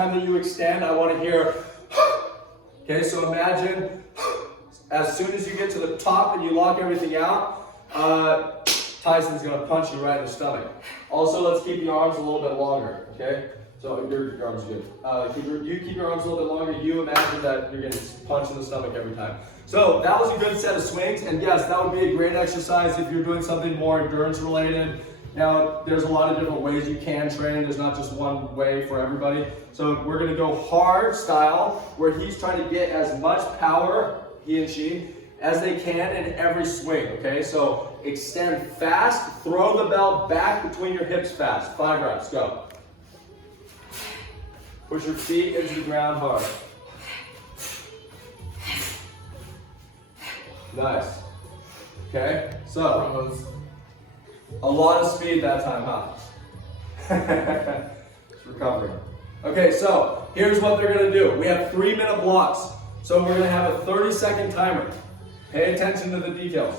Time that you extend, I want to hear. Okay, so imagine as soon as you get to the top and you lock everything out, Tyson's going to punch you right in the stomach. Also, let's keep your arms a little bit longer, okay? So your arms are good. You keep your arms a little bit longer. You imagine that you're getting punched in the stomach every time. So that was a good set of swings, and yes, that would be a great exercise if you're doing something more endurance related. Now, there's a lot of different ways you can train. There's not just one way for everybody. So we're gonna go hard style, where he's trying to get as much power, he and she, as they can in every swing, okay? So extend fast, throw the belt back between your hips fast. 5 reps, go. Push your feet into the ground hard. Nice. Okay, so a lot of speed that time, huh? Just recovering. Okay, so here's what they're gonna do. We have 3-minute blocks. So we're gonna have a 30-second timer. Pay attention to the details.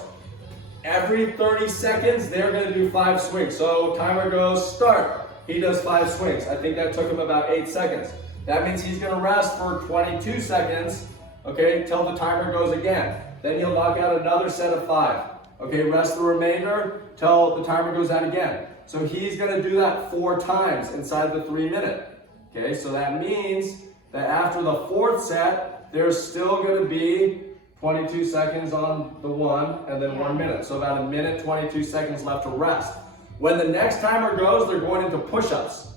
Every 30 seconds, they're gonna do 5 swings. So timer goes, start. He does 5 swings. I think that took him about 8 seconds. That means he's gonna rest for 22 seconds, okay, till the timer goes again. Then he'll knock out another set of 5. Okay, rest the remainder till the timer goes out again. So he's gonna do that 4 times inside the 3-minute. Okay, so that means that after the 4th set, there's still gonna be 22 seconds on the one and then 1 minute. So about 1 minute, 22 seconds left to rest. When the next timer goes, they're going into push-ups.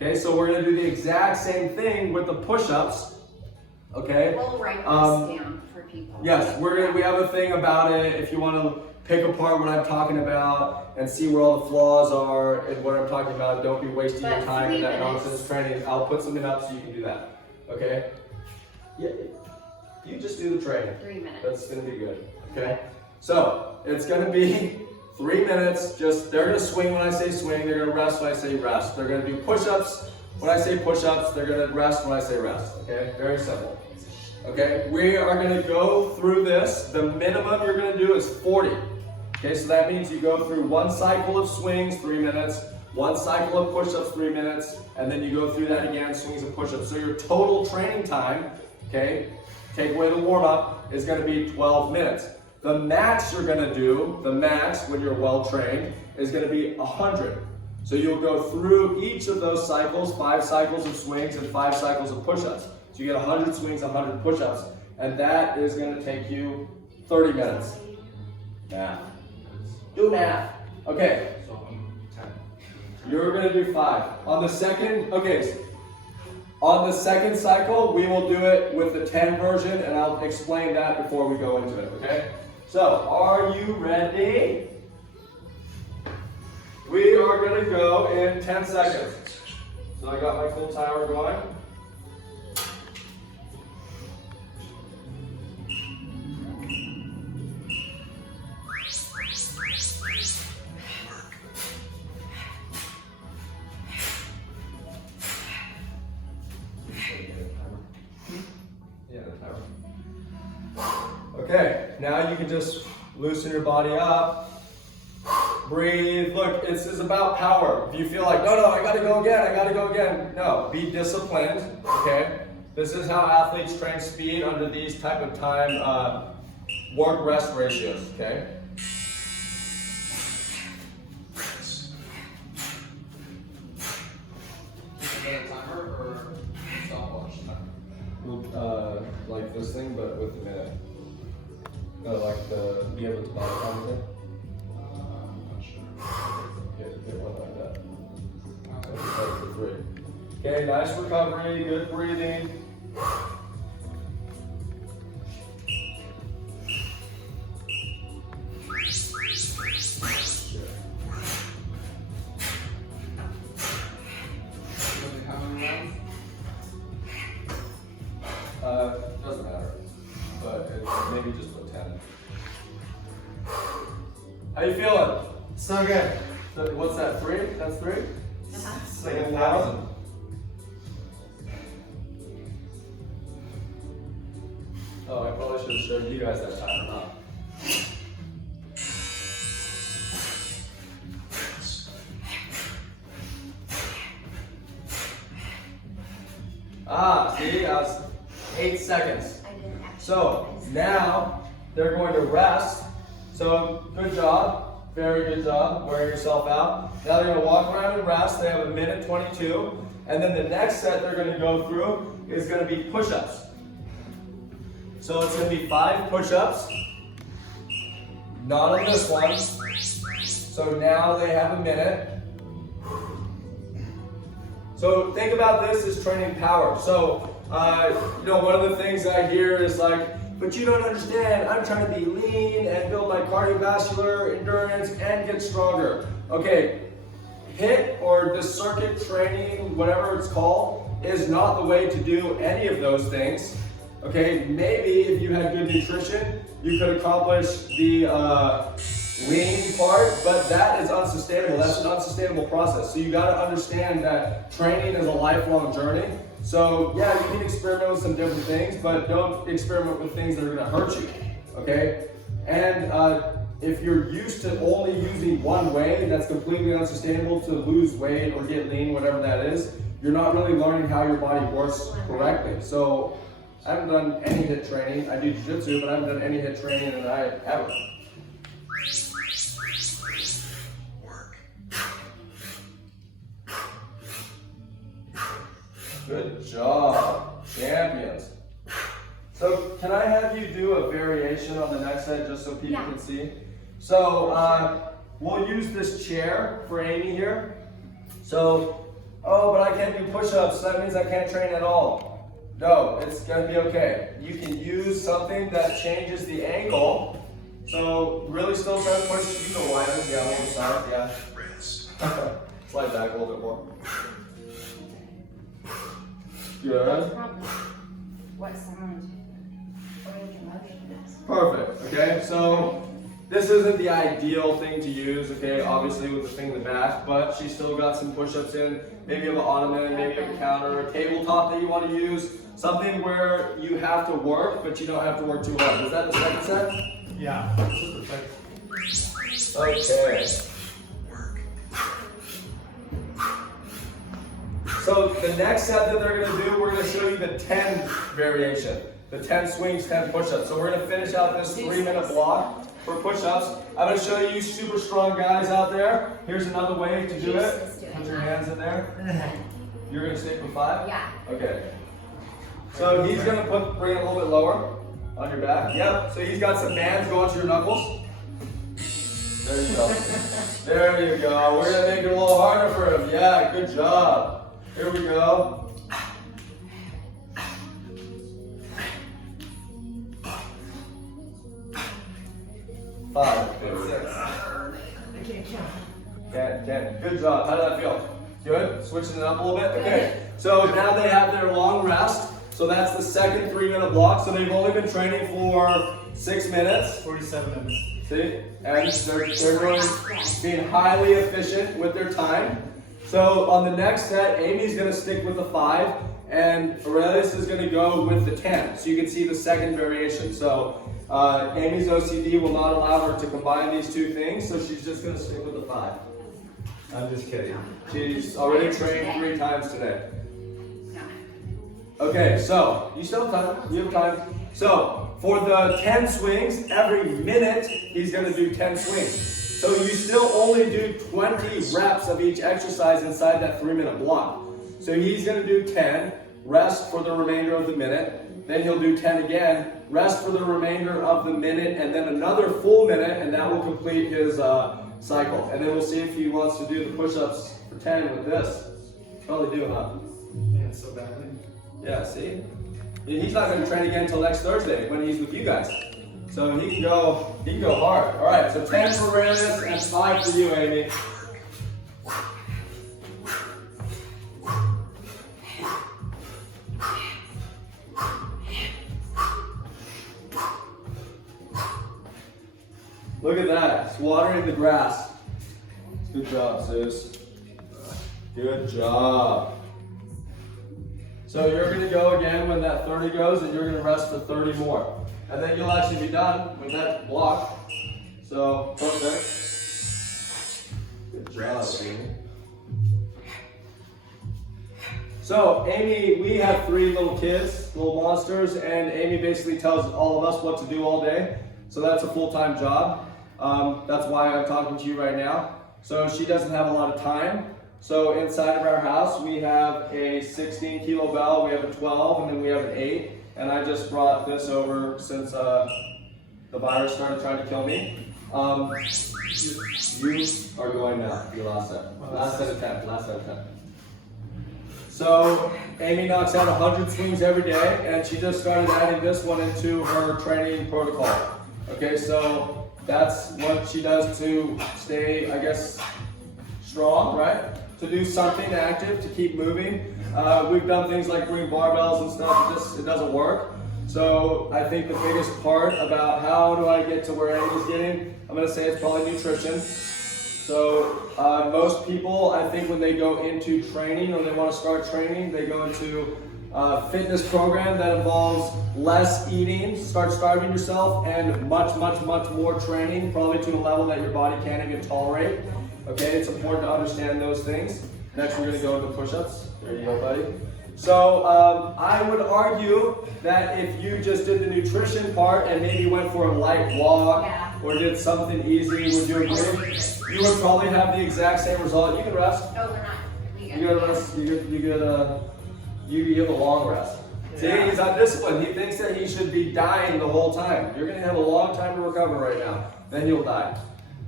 Okay, so we're gonna do the exact same thing with the push-ups. Okay. We'll write this down for people. Yes, we have a thing about it. If you want to pick apart what I'm talking about and see where all the flaws are and what I'm talking about, don't be wasting your time in that nonsense training. I'll put something up so you can do that. Okay? Yeah. You just do the training. 3 minutes. That's gonna be good. Okay? So it's gonna be 3 minutes. Just they're gonna swing when I say swing. They're gonna rest when I say rest. They're gonna do push-ups when I say push-ups. They're gonna rest when I say rest. Okay? Very simple. Okay, we are going to go through this. The minimum you're going to do is 40. Okay, so that means you go through 1 cycle of swings, 3 minutes, 1 cycle of push-ups, 3 minutes, and then you go through that again, swings and push-ups. So your total training time, okay, take away the warm-up, is going to be 12 minutes. The max you're going to do, the max when you're well-trained, is going to be 100. So you'll go through each of those cycles, 5 cycles of swings and 5 cycles of push-ups. So you get 100 swings, 100 push-ups, and that is going to take you 30 minutes. Math. Do math. Okay. You're going to do 5. On the second, okay. On the second cycle, we will do it with the 10 version, and I'll explain that before we go into it, okay? So, are you ready? We are going to go in 10 seconds. So I got my full timer going. Okay, now you can just loosen your body up, breathe. Look, this is about power. If you feel like, no, I gotta go again, no, be disciplined, okay? This is how athletes train speed under these type of time work-rest ratios, okay? Like this thing, but with a minute. No, like the be able to buy time thing. Get one like that. So just like for 3. Okay, nice recovery, good breathing. Doesn't matter, but maybe just put 10. How you feeling? So good. So what's that, 3? That's 3? It's like 1,000. Oh, I probably should have showed you guys that time, huh? Ah, see, that was 8 seconds. I didn't actually. So now they're going to rest. So good job, very good job, wearing yourself out. Now they're going to walk around and rest. They have a minute 22. And then the next set they're going to go through is going to be push-ups. So it's going to be 5 push-ups. Not on this one. So now they have a minute. So think about this as training power. So, one of the things I hear is like, but you don't understand, I'm trying to be lean and build my cardiovascular endurance and get stronger. Okay, HIIT or the circuit training, whatever it's called, is not the way to do any of those things. Okay, maybe if you had good nutrition, you could accomplish the lean part, but that is unsustainable. That's an unsustainable process. So you got to understand that training is a lifelong journey. So yeah, you can experiment with some different things, but don't experiment with things that are going to hurt you. Okay, and if you're used to only using one way, that's completely unsustainable to lose weight or get lean, whatever that is. You're not really learning how your body works correctly. So I haven't done any HIIT training. I do jiu-jitsu, but I haven't done any HIIT training in I ever. Good job, champions. So can I have you do a variation on the next set just so people can see? So we'll use this chair for Amy here. So, oh, but I can't do push-ups, so that means I can't train at all. No, it's gonna be okay. You can use something that changes the angle. So really still try to push, you know, wider, yeah, on the side, yeah. Slide back a little bit more. Good. What sound or motion is. Perfect. Okay, so this isn't the ideal thing to use, okay, obviously with the thing in the back, but she's still got some push-ups in. Maybe you have an ottoman, maybe you have a counter, a tabletop that you want to use. Something where you have to work, but you don't have to work too hard. Is that the second set? Yeah, this is the second. Okay. So the next set that they're going to do, we're going to show you the 10 variation. The 10 swings, 10 push-ups. So we're going to finish out this 3-minute block for push-ups. I'm going to show you super strong guys out there. Here's another way to do it. Put your hands in there. You're going to stick with 5? Yeah. Okay. So he's going to bring it a little bit lower on your back. Yep. So he's got some bands going to your knuckles. There you go. There you go. We're going to make it a little harder for him. Yeah, good job. Here we go. 5, 6. I can't count. Can't. Good job. How did that feel? Good? Switching it up a little bit? Okay. So now they have their long rest. So that's the second 3-minute block. So they've only been training for 6 minutes. 47 minutes. See? And they're really being highly efficient with their time. So on the next set, Amy's going to stick with the 5, and Aurelius is going to go with the 10. So you can see the second variation. So Amy's OCD will not allow her to combine these two things, so she's just going to stick with the 5. I'm just kidding. She's already trained 3 times today. No. Okay, so you still have time. You have time. So for the 10 swings, every minute he's going to do 10 swings. So you still only do 20 reps of each exercise inside that 3-minute block. So he's going to do 10, rest for the remainder of the minute. Then he'll do 10 again, rest for the remainder of the minute, and then another full minute, and that will complete his cycle. And then we'll see if he wants to do the push-ups for 10 with this. Probably do, huh? Yeah, so badly. Yeah, see? He's not going to train again until next Thursday when he's with you guys. So he can go hard. All right, so 10 for Aurelius and 5 for you, Amy. Look at that, it's watering the grass. Good job, sis. Good job. So you're gonna go again when that 30 goes, and you're gonna rest for 30 more. And then you'll actually be done with that block. So, perfect. Good job, Amy. So Amy, we have 3 little kids, little monsters, and Amy basically tells all of us what to do all day. So that's a full-time job. That's why I'm talking to you right now. So she doesn't have a lot of time. So inside of our house, we have a 16 kilo bell, we have a 12, and then we have an 8. And I just brought this over since the virus started trying to kill me. You are going now, your last set. Last set of 10, last set of 10. So Amy knocks out 100 swings every day, and she just started adding this one into her training protocol. Okay, so that's what she does to stay, I guess, strong, right? To do something active, to keep moving. We've done things like bring barbells and stuff, it doesn't work. So I think the biggest part about how do I get to where Amy's getting, I'm gonna say it's probably nutrition. So most people, I think when they go into training or they want to start training, they go into a fitness program that involves less eating, start starving yourself, and much more training, probably to a level that your body can't even tolerate. Okay, it's important to understand those things. Next, we're going to go into push-ups. There you go, buddy. So I would argue that if you just did the nutrition part and maybe went for a light walk or did something easy with your group, you would probably have the exact same result. You can rest. No, we're not. You gotta rest. You give a long rest. See, he's undisciplined. He thinks that he should be dying the whole time. You're gonna have a long time to recover right now. Then you'll die.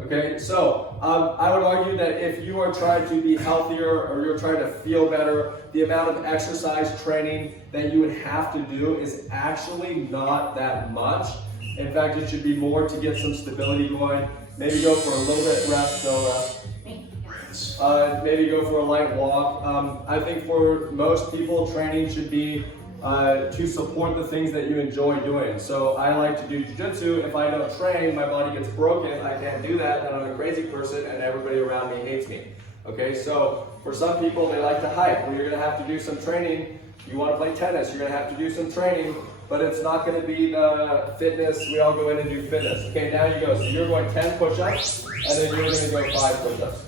Okay, so I would argue that if you are trying to be healthier or you're trying to feel better, the amount of exercise training that you would have to do is actually not that much. In fact, it should be more to get some stability going. Maybe go for a little bit rest, maybe go for a light walk. I think for most people, training should be to support the things that you enjoy doing. So I like to do jiu-jitsu. If I don't train, my body gets broken. I can't do that, and I'm a crazy person, and everybody around me hates me. Okay, so for some people, they like to hike. Well, you're gonna have to do some training. You wanna play tennis, you're gonna have to do some training, but it's not gonna be the fitness, we all go in and do fitness. Okay, now you go. So you're going 10 push-ups, and then you're gonna go 5 push-ups.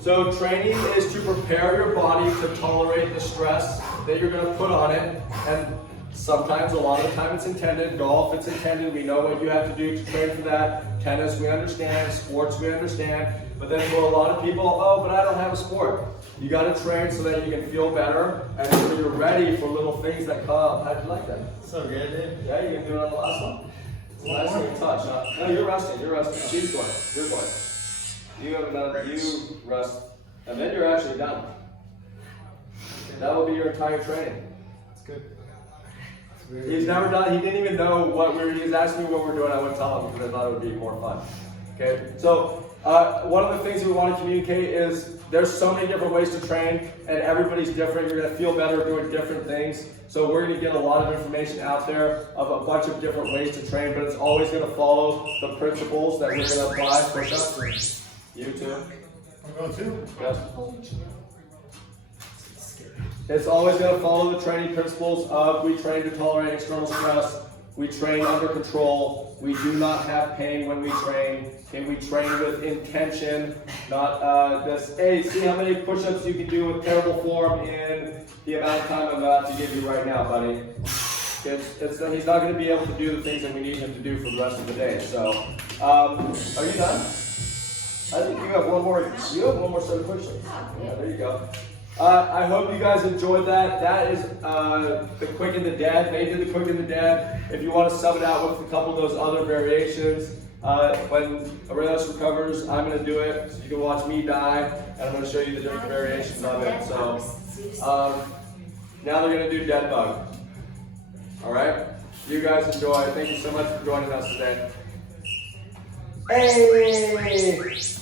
So training is to prepare your body to tolerate the stress that you're going to put on it, and sometimes, a lot of the time it's intended. Golf, it's intended. We know what you have to do to train for that. Tennis, we understand. Sports, we understand. But then for a lot of people, oh, but I don't have a sport. You got to train so that you can feel better, and so you're ready for little things that come up. How'd you like that? So good, dude. Yeah, you can do it on the last one. Nice little touch, huh? No, you're resting. You're resting. She's going. You're going. You haven't done, you rest, and then you're actually done. That will be your entire training. That's good. He's never done, he didn't even know he was asking me what we're doing, I wouldn't tell him because I thought it would be more fun. Okay, so one of the things we want to communicate is there's so many different ways to train, and everybody's different. You're going to feel better doing different things. So we're going to get a lot of information out there of a bunch of different ways to train, but it's always going to follow the principles that we're going to apply. Push-ups. You too? I'm going too. Yes. It's always going to follow the training principles of we train to tolerate external stress, we train under control, we do not have pain when we train, and we train with intention, not this, hey, see how many push-ups you can do with terrible form in the amount of time I'm about to give you right now, buddy. He's not going to be able to do the things that we need him to do for the rest of the day. So, are you done? I think you have one more set of push-ups. Yeah, there you go. I hope you guys enjoyed that. That is the quick and the dead. They did the quick and the dead. If you want to sub it out with a couple of those other variations, when Aurelius recovers, I'm going to do it. So you can watch me die, and I'm going to show you the different variations of it. So now they're going to do dead bug. All right? You guys enjoy. Thank you so much for joining us today. Hey!